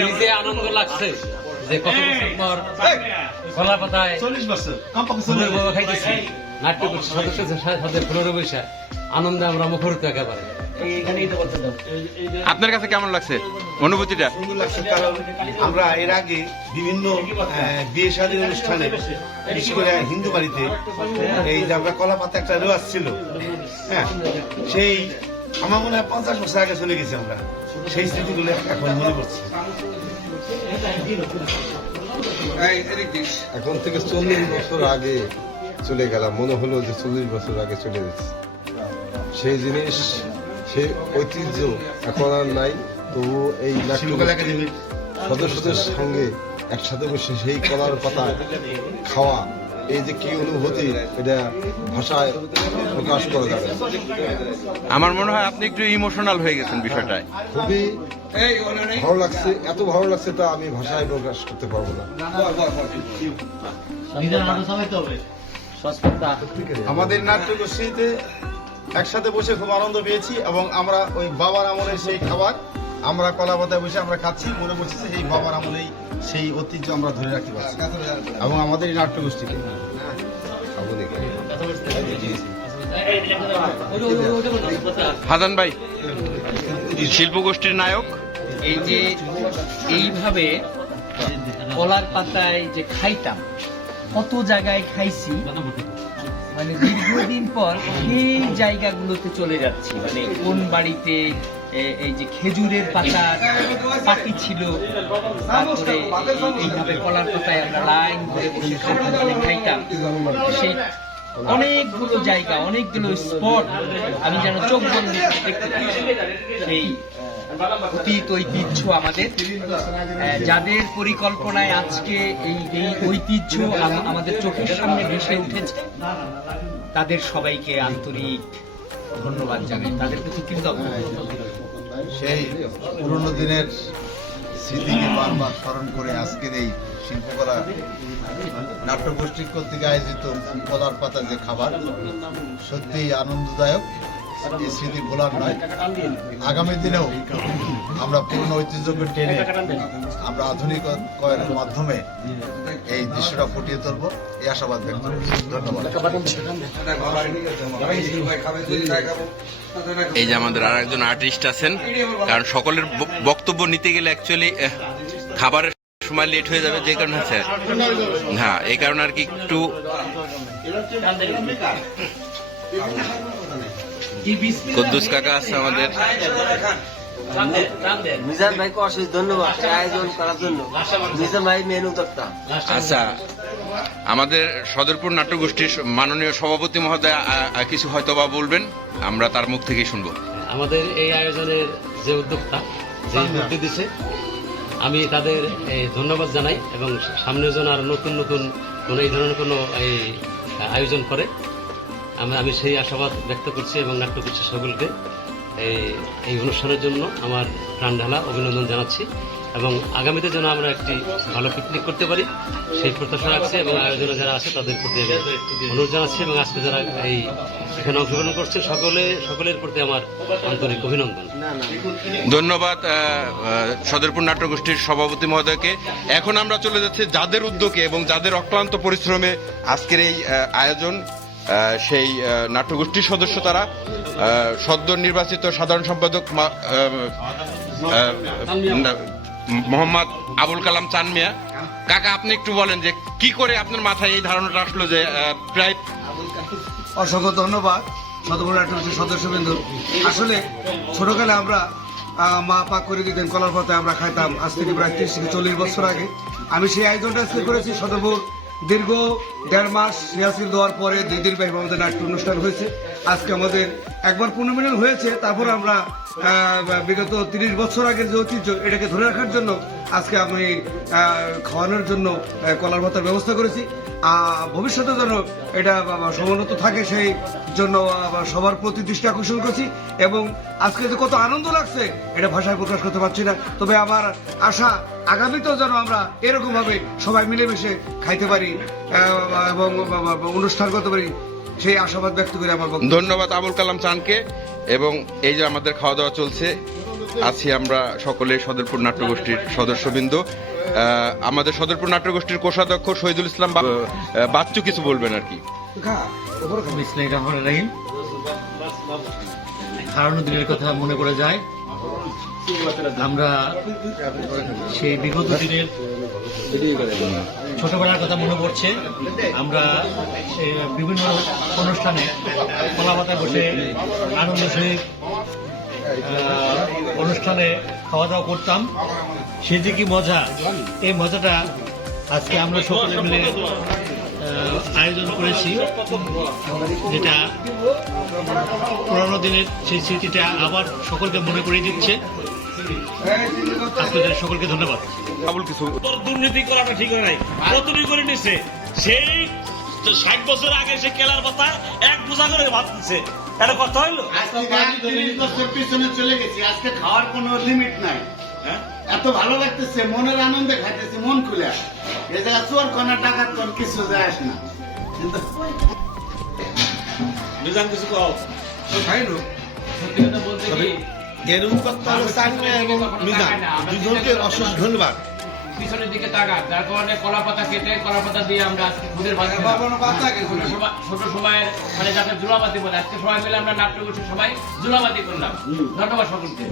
নিজে আনন্দ লাগছে যে কত বছর পর কলা পাতায় চল্লিশ বছর বাবা খাইতেছি। নাট্য সদস্যদের সাথে ফুলের বৈশা আনন্দে আমরা মুখরিত একেবারে। আপনার কাছে কেমন লাগছে অনুভূতিটা? সুন্দর লাগছে কারণ আমরা এর আগে বিভিন্ন আহ, বিয়ে শাদীর অনুষ্ঠানে বিশেষ করে হিন্দু বাড়িতে এই যে আমরা কলা পাতা একটা রেওয়াজ ছিল হ্যাঁ সেই আমার মনে হয় পঞ্চাশ বছর আগে চলে গেছি আমরা। সেই স্মৃতিগুলো এখন মনে পড়ছে। এখন থেকে চল্লিশ বছর আগে চলে গেলাম। মনে হলো যে চল্লিশ বছর আগে চলে গেছে। সেই জিনিস সেই ঐতিহ্য এখন আর নাই। তবু এই সদস্যদের সঙ্গে একসাথে বসে সেই কলার পাতা খাওয়া এই যে কি অনুভূতি এটা ভাষায় প্রকাশ করা যাবে? আমার মনে হয় আপনি একটু ইমোশনাল হয়ে গেছেন বিষয়টায়। খুবই ভালো লাগছে এত ভালো লাগছে তা আমি ভাষায় প্রকাশ করতে পারব না। আমাদের নাট্যগোষ্ঠীতে একসাথে বসে খুব আনন্দ পেয়েছি এবং আমরা ওই বাবার আমলের সেই খাবার আমরা কলা পাতায় বসে আমরা খাচ্ছি মনে পড়ছে যে সেই বাবার আমলেই সেই ঐতিহ্য আমরা ধরে রাখতে পারছি। এবং আমাদের এই নাট্যগোষ্ঠীতে দেখি হাসান ভাই শিল্পগোষ্ঠীর নায়ক। এই যে এইভাবে কলার পাতায় যে খাইতাম কত জায়গায় খাইছি মানে দীর্ঘদিন পর এই জায়গাগুলোতে চলে যাচ্ছি মানে কোন বাড়িতে এই যে খেজুরের পাতার পাতি ছিল তারপরে এই- এইভাবে কলার পাতায় আমরা লাইন ধরে বসে খাইতাম, সেই অনেকগুলো জায়গা অনেকগুলো স্পট আমি যেন চোখ বন্ধ দেখতে সেই অতীত ঐতিহ্য আমাদের। যাদের পরিকল্পনায় আজকে এই এই ঐতিহ্য আমাদের চোখের সামনে ভেসে উঠেছে তাদের সবাইকে আন্তরিক ধন্যবাদ জানাই। তাদের প্রতি কৃতজ্ঞ সেই পুরনো দিনের স্মৃতিকে বারবার স্মরণ করে আজকের এই শিল্পকলা নাট্যগোষ্ঠী কর্তৃক আয়োজিত কলার পাতা যে খাবার, সত্যিই আনন্দদায়ক। এই স্মৃতি ভোলার নয় আগামী দিনেও আমরা পুরনো ঐতিহ্যকে টেনে আমরা আধুনিকতার মাধ্যমে এই দৃশ্যটা ফুটিয়ে তুলবো। এই আশাবাদ ব্যক্ত ধন্যবাদ। এই যে আমাদের আর একজন আর্টিস্ট আছেন, কারণ সকলের বক্তব্য নিতে গেলে অ্যাকচুয়ালি খাবারের সময় লেট হয়ে যাবে যে কারণে স্যার হ্যাঁ এই কারণে আর কি একটু কদ্দুস কাকা আছে আমাদের। মিজান ভাইকে অশেষ ধন্যবাদ। আয়োজন করার জন্য। মিজান ভাই মেন উদ্যোক্তা। আচ্ছা আমাদের সদরপুর নাট্যগোষ্ঠীর মাননীয় সভাপতি মহোদয় কিছু হয়তো বা বলবেন? আমরা তার মুখ থেকেই শুনব। আমাদের এই আয়োজনের যে উদ্যোক্তা যে উদ্যোগ দিছে আমি তাদের ধন্যবাদ জানাই এবং সামনে যেন আর নতুন নতুন কোনো এই ধরনের কোনো এই আয়োজন করে। আমি আমি সেই আশাবাদ ব্যক্ত করছি এবং নাট্যগোষ্ঠী সকলকে এই এই অনুষ্ঠানের জন্য আমার প্রাণ ঢালা অভিনন্দন জানাচ্ছি এবং আগামীতে যেন আমরা একটি ভালো পিকনিক করতে পারি, সেই প্রত্যাশা রাখছি এবং আয়োজনে যারা আছে তাদের প্রতি আমি অনুরোধ জানাচ্ছি এবং আজকে যারা এই এখানে অংশগ্রহণ করছে সকলে, সকলের প্রতি আমার আন্তরিক অভিনন্দন। ধন্যবাদ সদরপুর নাট্যগোষ্ঠীর সভাপতি মহোদয়কে। এখন আমরা চলে যাচ্ছি যাদের উদ্যোগে এবং যাদের অক্লান্ত পরিশ্রমে আজকের এই আয়োজন। সেই নাট্যগোষ্ঠীর সদস্য তারা। সদ্য নির্বাচিত সাধারণ সম্পাদক মোহাম্মদ আবুল কালাম চানমিয়া কাকা, আপনি একটু বলেন যে কি করে আপনার মাথায় এই ধারণাটা আসলো যে প্রায় অসংখ্য ধন্যবাদ শতগুণ আঠারোশো সদস্যবৃন্দ। আসলে ছোটকালে আমরা মা পাক করে দিতেন, কলার পাতায় আমরা খাইতাম। আজ থেকে প্রায় ত্রিশ থেকে চল্লিশ বছর আগে। আমি সেই আয়োজনটা করেছি শতপুর দীর্ঘ দেড় মাস রিহার্সেল দেওয়ার পরে দুই দিন ব্যাপী আমাদের নাট্য অনুষ্ঠান হয়েছে, আজকে আমাদের একবার পুনর্মিলন হয়েছে, তারপর আমরা বিগত তিরিশ বছর আগের যে ঐতিহ্য, এটাকে ধরে রাখার জন্য আজকে আমি খাওয়ানোর জন্য কলার ভাতার ব্যবস্থা করেছি। ভবিষ্যতে যেন এটা সমুন্নত থাকে, সেই জন্য সবার প্রতি দৃষ্টি আকর্ষণ করছি। এবং আজকে যে কত আনন্দ লাগছে, এটা ভাষায় প্রকাশ করতে পারছি না। তবে আমার আশা, আগামীতেও যেন আমরা এরকমভাবে সবাই মিলেমিশে খাইতে পারি এবং অনুষ্ঠান করতে পারি। সেই আশাবাদ ব্যক্ত করে আমার ধন্যবাদ আবুল কালাম চানকে এবং এই যে আমাদের খাওয়া দাওয়া চলছে আছি আমরা সকলে সদরপুর নাট্যগোষ্ঠীর সদস্যবৃন্দ। আহ, আমাদের সদরপুর নাট্যগোষ্ঠীর কোষাধ্যক্ষ শহীদুল ইসলাম বা- বাচ্চু কিছু বলবেন আর কি। রহিম। হারানো দিনের কথা মনে করে যায়। আমরা সেই বিগত দিনের ছোটবেলার কথা মনে পড়ছে। আমরা বিভিন্ন অনুষ্ঠানে কলাপাতায় বসে আনন্দ সহিত অনুষ্ঠানে খাওয়া দাওয়া করতাম। সে যে কি মজা? এই মজাটা আজকে আমরা সকলে মিলে আয়োজন করেছি। যেটা পুরানো দিনের সেই স্মৃতিটা আবার সকলকে মনে করে দিচ্ছে। সকলকে ধন্যবাদ। কিছু দুর্নীতি করাটা ঠিক হয় নাই। কতটি করে নিছে? সেই ষাট বছর আগে সে কেলার পাতা এক বোঝা করে ভাত দিচ্ছে এটা কথা হইল? বছর পিছনে চলে গেছি। আজকে খাওয়ার কোনো লিমিট নাই। হ্যাঁ? এত ভালো লাগতেছে মনের আনন্দে খাইতেছি মন খুলে এই জায়গা চোর কোনা টাকা তোর কিছু যায় আসে না। কিন্তু নিজাম কিছু কও? এর উৎপাত্ত হলো চাকমা এবং মিজান দুজনকে অশেষ ধন্যবাদ। পিছনের দিকে তাকান যার কারণে কলা পাতা কেটে কলা পাতা দিয়ে আমরা আজকে খুদের ছোট সময়- ছোট সময়ের মানে যাতে জুলাবাতি বলে আজকে সবাই মিলে আমরা নাট্যগোষ্ঠী সবাই জুলাবাতি করলাম। ধন্যবাদ সকলকে।